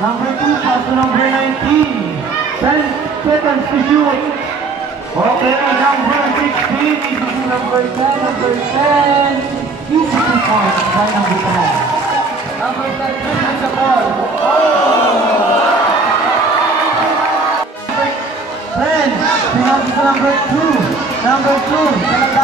Number 2 pass to number 19. 10 seconds to shoot. Okay, number 16 is to number 10. Number 10. Easy 2 points by number 10. Number 10 brings the ball. Number 10 belongs to number 2. Number 2.